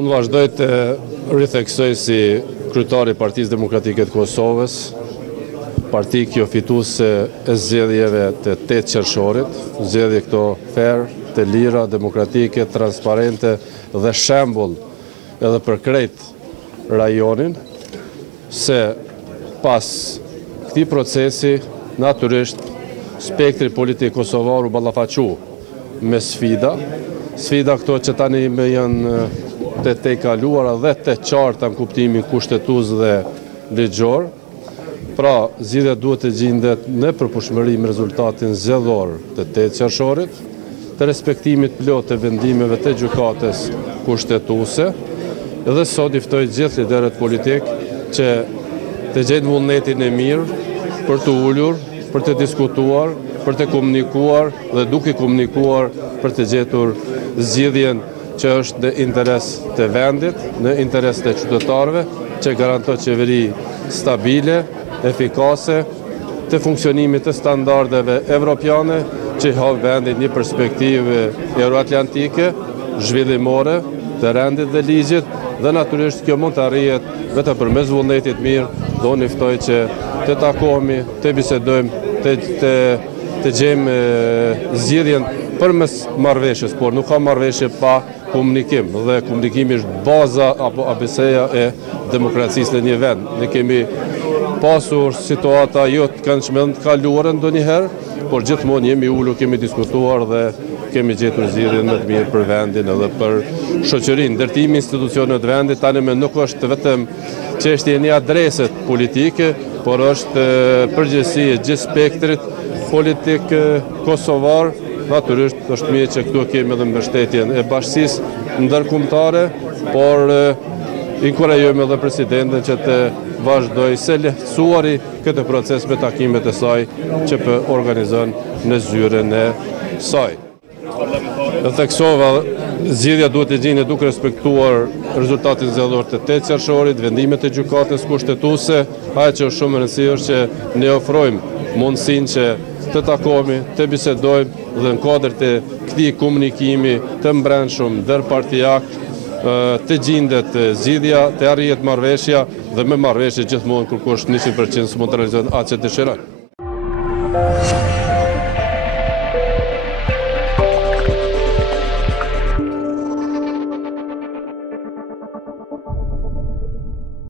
Unë vazhdoj të ritheksoj si kryetari i Partisë Demokratike të Kosovës, parti kjo fituese e zgjedhjeve të 8 qershorit, zgjedhje këto fair, të lira, demokratike, transparente dhe shembull edhe për krejt rajonin, se pas këtij procesi natyrisht spektri politik kosovar u ballafaqu me sfida këto që tani me janë të tejkaluara dhe të qarta në kuptimin kushtetues dhe ligjor. Pra, zgjedhja duhet të gjendet në përputhshmëri me rezultatin zgjedhor të 8 qershorit, të respektimit plot të vendimeve të gjykatës kushtetuese, dhe sot i ftoj gjithë liderët politik që të gjejnë vullnetin e mirë për të ulur, për të diskutuar, për të komunikuar dhe duke komunikuar për të gjetur zgjidhjen që është në interes të vendit, në interes të qytetarëve, që garanton qeveri stabile, efikase, të funksionimit të standardeve evropiane, që havë vendit një perspektivë euroatlantike, zhvillimore, të rendit dhe ligjit, dhe natyrisht kjo mund të arrihet vetëm përmes vullnetit mirë, do unë ftoj që të takohemi, të bisedojmë, të gjejmë zgjidhjen përmes marrëveshjes, por nuk ka marrëveshje pa komunikim, dhe komunikimi është baza apo ABC-ja e demokracisë në një vend. Ne kemi pasur situata jo të këndshme të kaluara ndonjëherë, por gjithmonë jemi ulur, kemi diskutuar dhe kemi gjetur zgjidhjen më të mirë për vendin edhe për shoqërinë. Ndërtimi i institucioneve të vendit tani nuk është vetëm çështje e një adrese politike, por është përgjegjësi e gjithë spektrit politik kosovar. Natyrisht është mirë që këtu kemi edhe mbështetjen e bashkësisë ndërkombëtare, por inkurajojmë edhe presidentin që të vazhdoj se lehtësuari këtë proces me takimet e saj që po organizon në zyrën e saj. Dhe theksova, zgjidhja duhet të gjendet duke respektuar rezultatin zgjedhor të 8 qershorit, vendimet e gjykatës kushtetuese. Ajo që është shumë e rëndësishme është që ne ofrojmë mundësinë që të takohemi, të bisedojmë dhe në kuadër të këtij komunikimi të mbrëmshëm ndërpartijak të gjendet zgjidhja, të arrihet marrëveshja dhe me marrëveshje gjithmonë kërkosh 100% mund të realizohet atë që dëshirojnë.